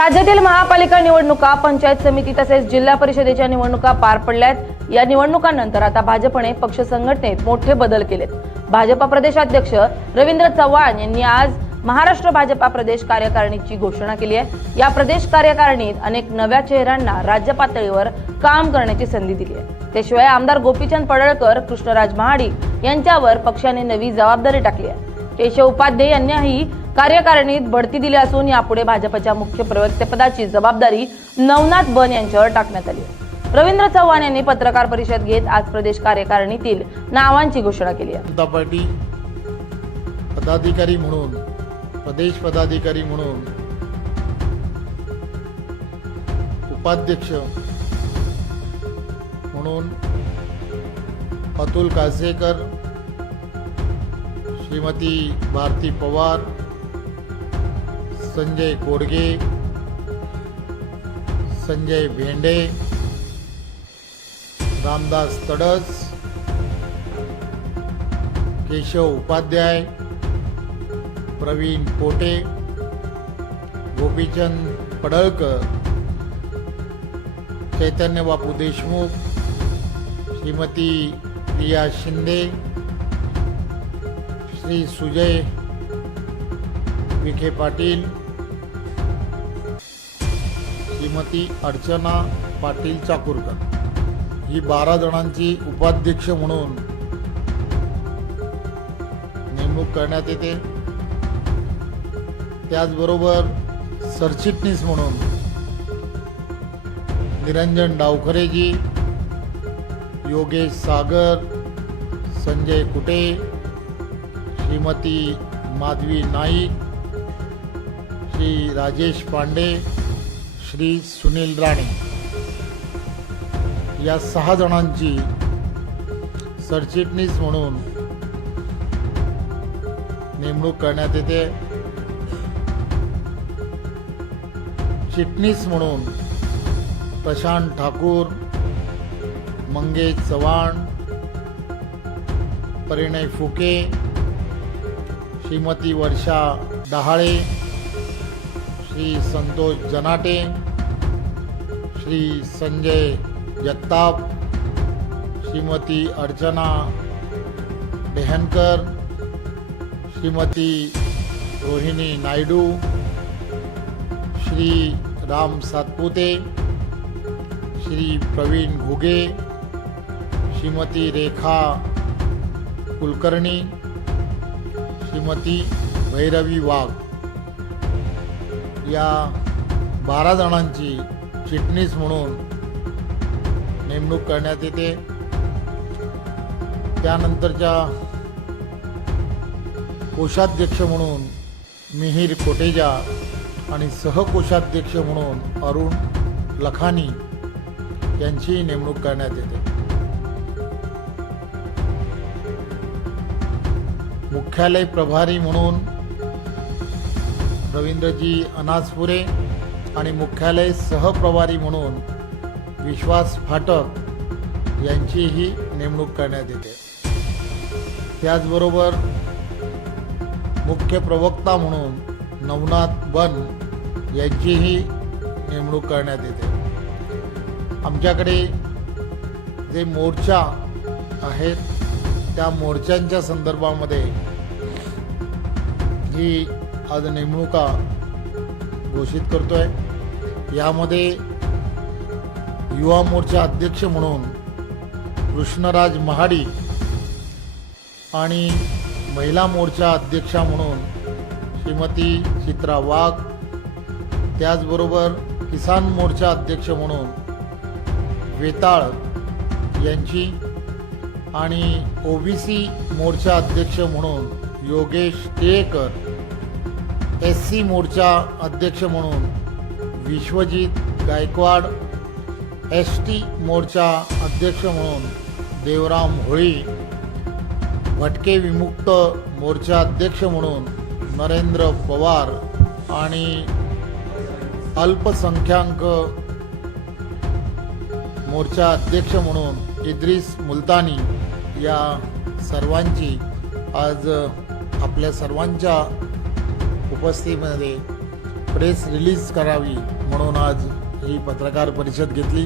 राज्यातील महापालिका निवडणुका, पंचायत समिती तसेच जिल्हा परिषदेच्या निवडणुका पार पडल्यात। या निवडणुकांनंतर आता भाजपने पक्ष संघटनेत मोठे बदल केलेत। भाजपा प्रदेशाध्यक्ष रवींद्र चव्हाण यांनी आज महाराष्ट्र भाजपा प्रदेश कार्यकारिणीची घोषणा केली आहे। या प्रदेश कार्यकारिणीत अनेक नव्या चेहऱ्यांना राज्य पातळीवर काम करण्याची संधी दिली आहे। त्याशिवाय आमदार गोपीचंद पडळकर, कृष्णराज महाडिक यांच्यावर पक्षाने नवी जबाबदारी टाकली आहे। केशव उपाध्ये यांनाही कार्यकारिणीत बढती दिली असून यापुढे भाजपच्या मुख्य प्रवक्तेपदाची जबाबदारी नवनाथ बन यांच्यावर टाकण्यात आली आहे। रवींद्र चव्हाण यांनी पत्रकार परिषद घेत आज प्रदेश कार्यकारिणीतील नावांची घोषणा केली आहे। जनता पार्टी पदाधिकारी म्हणून, प्रदेश पदाधिकारी म्हणून, उपाध्यक्ष म्हणून अतुल कासेकर, श्रीमती भारती पवार, संजय कोडगे, संजय भेंडे, रामदास तडस, केशव उपाध्याय, प्रवीण पोटे, गोपीचंद पडळकर, चैतन्य बापू देशमुख, श्रीमती प्रिया शिंदे, श्री सुजय विखे पाटील, श्रीमती अर्चना पाटील चाकूरकर ही 12 जणांची उपाध्यक्ष म्हणून नेमणूक करण्यात येते। त्याचबरोबर सरचिटणीस म्हणून निरंजन डावखरेजी, योगेश सागर, संजय कुटे, श्रीमती माधवी नाईक, श्री राजेश पांडे, श्री सुनील राणे या 6 जणांची सरचिटणीस म्हणून नेमणूक करण्यात येते। चिटणीस म्हणून प्रशांत ठाकूर, मंगेश चव्हाण, परिणय फुके, श्रीमती वर्षा डहाळे, श्री संतोष जनाटे, श्री संजय जगताप, श्रीमती अर्चना डेहनकर, श्रीमती रोहिणी नायडू, श्री राम सातपुते, श्री प्रवीण घुगे, श्रीमती रेखा कुलकर्णी, श्रीमती भैरवी वाघ या 12 जणांची चिटणीस म्हणून नेमणूक करण्यात येते। त्यानंतरच्या कोषाध्यक्ष म्हणून मिहिर कोटेजा आणि सहकोषाध्यक्ष म्हणून अरुण लखानी यांची नेमणूक करण्यात येते। मुख्यालय प्रभारी म्हणून रवींद्रजी अनासपुरे आणि मुख्यालय सहप्रभारी म्हणून विश्वास फाटक यांचीही नेमणूक करण्यात येते। त्याचबरोबर मुख्य प्रवक्ता म्हणून नवनाथ बन यांचीही नेमणूक करण्यात येते। आमच्याकडे जे मोर्चा आहेत त्या मोर्चांच्या संदर्भामध्ये ही आज नेमणुका घोषित करतोय। यामध्ये युवा मोर्चा अध्यक्ष म्हणून कृष्णराज महाडिक आणि महिला मोर्चा अध्यक्षा म्हणून श्रीमती चित्रा वाघ, त्याचबरोबर किसान मोर्चा अध्यक्ष म्हणून वेताळ यांची आणि ओबीसी मोर्चा अध्यक्ष म्हणून योगेश टिळेकर, एससी मोर्चा अध्यक्ष म्हणून विश्वजित गायकवाड, एसटी मोर्चा अध्यक्ष म्हणून देवराम होळी, भटके विमुक्त मोर्चा अध्यक्ष म्हणून नरेंद्र पवार आणि अल्पसंख्याक मोर्चा अध्यक्ष म्हणून इद्रिस मुलतानी या सर्वांची आज आपल्या सर्वांच्या उपस्थितीमध्ये प्रेस रिलीज करावी म्हणून आज ही पत्रकार परिषद घेतली.